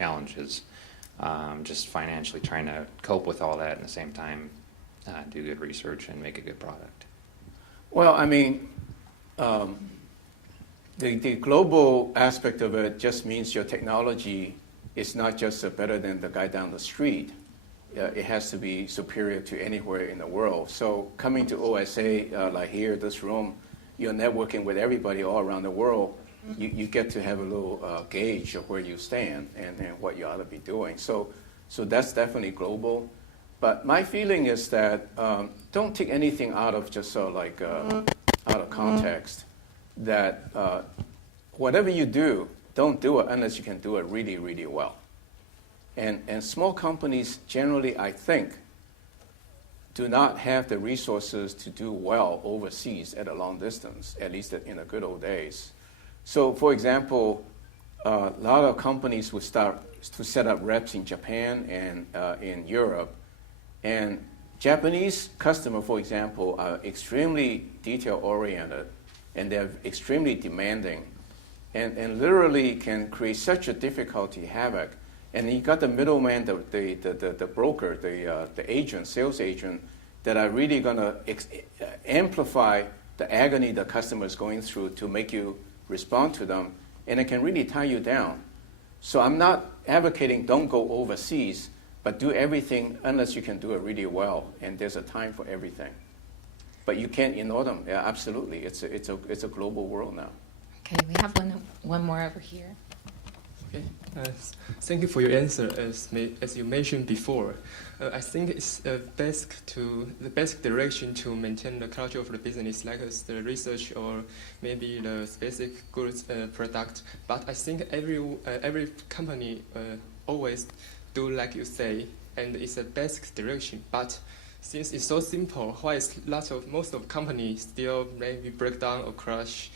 challenges, just financially trying to cope with all that and at the same time do good research and make a good product. Well, I mean, the global aspect of it just means your technology is not just better than the guy down the street. It has to be superior to anywhere in the world. So coming to OSA, like here, this room, you're networking with everybody all around the world. You get to have a little gauge of where you stand and what you ought to be doing. So that's definitely global. But my feeling is that don't take anything out of just sort of like out of context. That whatever you do, don't do it unless you can do it really, really well. And small companies generally, I think, do not have the resources to do well overseas at a long distance, at least in the good old days. So, for example, a lot of companies would start to set up reps in Japan and in Europe. And Japanese customers, for example, are extremely detail-oriented, and they're extremely demanding, and literally can create such a difficulty, havoc. And you got the middleman, the broker, the agent, sales agent, that are really going to amplify the agony the customer is going through to make you respond to them, and it can really tie you down. So I'm not advocating don't go overseas, but do everything unless you can do it really well, and there's a time for everything. But you can't ignore them. Yeah, absolutely. It's a global world now. Okay, we have one more over here. Okay. Thank you for your answer. As you mentioned before, I think it's the best direction to maintain the culture of the business, like the research or maybe the basic goods product. But I think every company always do like you say, and it's the best direction. But since it's so simple, why is most of companies still maybe break down or crash?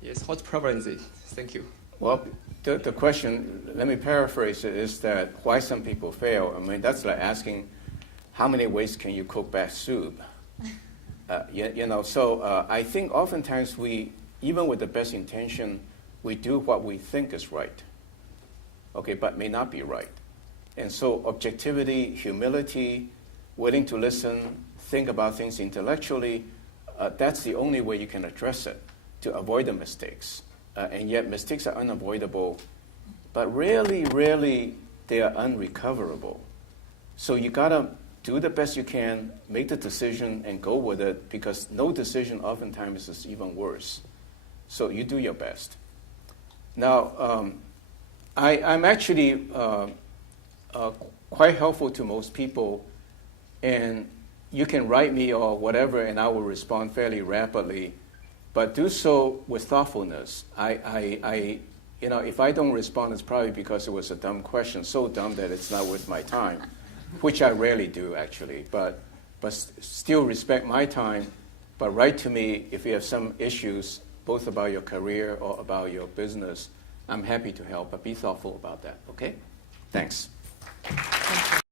Yes, what problem is it? Thank you. Well, the question, let me paraphrase it, is that why some people fail. I mean, that's like asking how many ways can you cook bad soup? So I think oftentimes we, even with the best intention, we do what we think is right, okay, but may not be right. And so objectivity, humility, willing to listen, think about things intellectually, that's the only way you can address it, to avoid the mistakes. And yet mistakes are unavoidable, but rarely they are unrecoverable. So you gotta do the best you can, make the decision and go with it, because no decision oftentimes is even worse. So you do your best. Now, I'm actually quite helpful to most people, and you can write me or whatever, and I will respond fairly rapidly. But do so with thoughtfulness. If I don't respond, it's probably because it was a dumb question, so dumb that it's not worth my time, which I rarely do actually. But still respect my time. But write to me if you have some issues, both about your career or about your business. I'm happy to help, but be thoughtful about that. Okay? Thanks. Thank you.